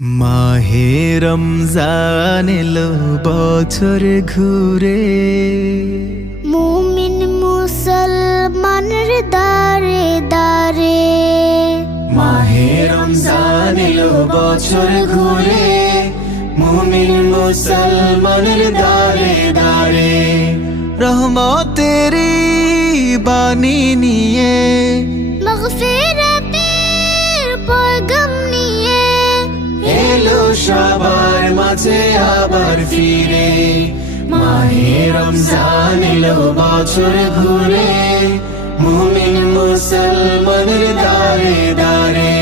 মাহে রমজান এলো বছর ঘুরে, মুমিন মুসলমানের দারে দারে। মাহে রমজান এলো বছর ঘুরে, মুমিন মুসলমানের দারে দারে। রহমতেরি বাণী নিয়ে, মাগফিরাতের পয়গাম নিয়ে এলো সবার মাঝে আবার ফিরে। মাহে রমজান এলো বছর ঘুরে, মুমিন মুসলমানের দারে দারে।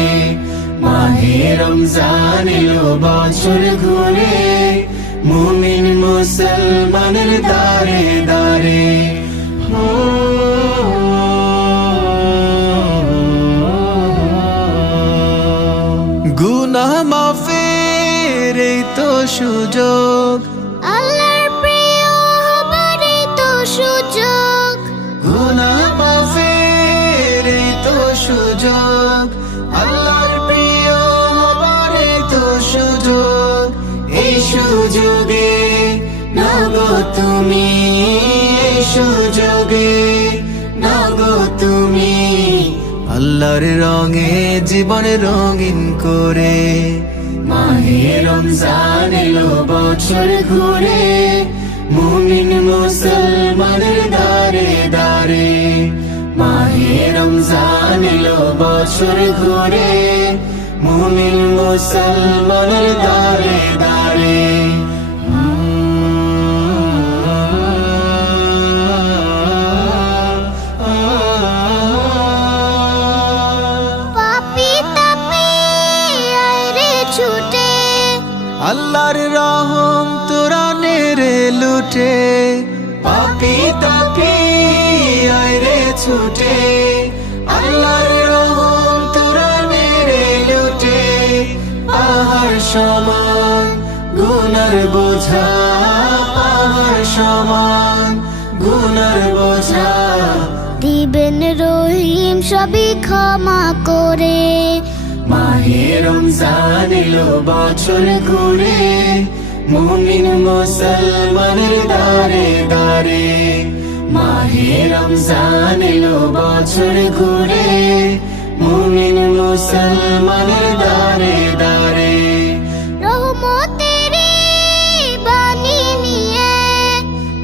মাহে রমজান এলো বছর ঘুরে, মুমিন মুসলমানের দারে দারে। গুনাহ মাফের এই তো সুযোগ, আল্লাহর প্রিয় হবার এই তো সুযোগ। গুনাহ মাফের এই তো সুযোগ, আল্লাহর প্রিয় হবার এই তো সুযোগ। এই সুযোগে নাগো তুমি, এই সুযোগে নাগো তুমি, আল্লাহর রঙে জীবন রঙিন করে। মাহে রমজান এলো বছর ঘুরে, মুমিন মুসলমানের দারে দারে। মাহে রমজান এলো বছর ঘুরে, মুমিন মুসলমানের দারে দারে। পাপী তাপী আয় রে ছুটে, আল্লাহর রহম তোরা নেরে লুটে। পাপি তাপি আয় রে ছুটে, আল্লাহর রহম তোরা নেরে লুটে। পাহাড় সমান গুনার বোঝা, পাহাড় সমান গুনার বোঝা, দিবেন রহিম সবই ক্ষমা করে। মাহে রমজান এলো বছর ঘুরে, মুমিন মুসলমানের দারে দারে। মাহে রমজান এলো বছর ঘুরে, মুমিন মুসলমানের দারে দারে। রহমতেরি বাণী নিয়ে,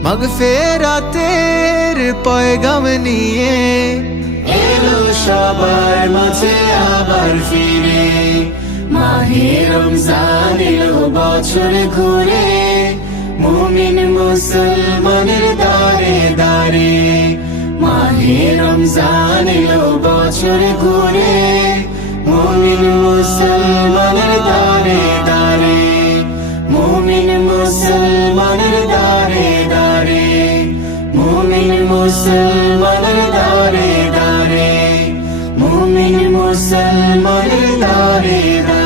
মাগফিরাতের পয়গাম নিয়ে, এলো সবার মাঝে আবার ফিরে। মাহে রমজান এলো বছর ঘুরে, মুমিন মুসলমানের দারে দারে। মাহে রমজান এলো বছর ঘুরে, মুমিন মুসলমানের দারে দারে। মুমিন মুসলমানের দারে দারে, মুমিন মুসলমানের দারে দারে, মুমিন মুসলমানের দারে দারে।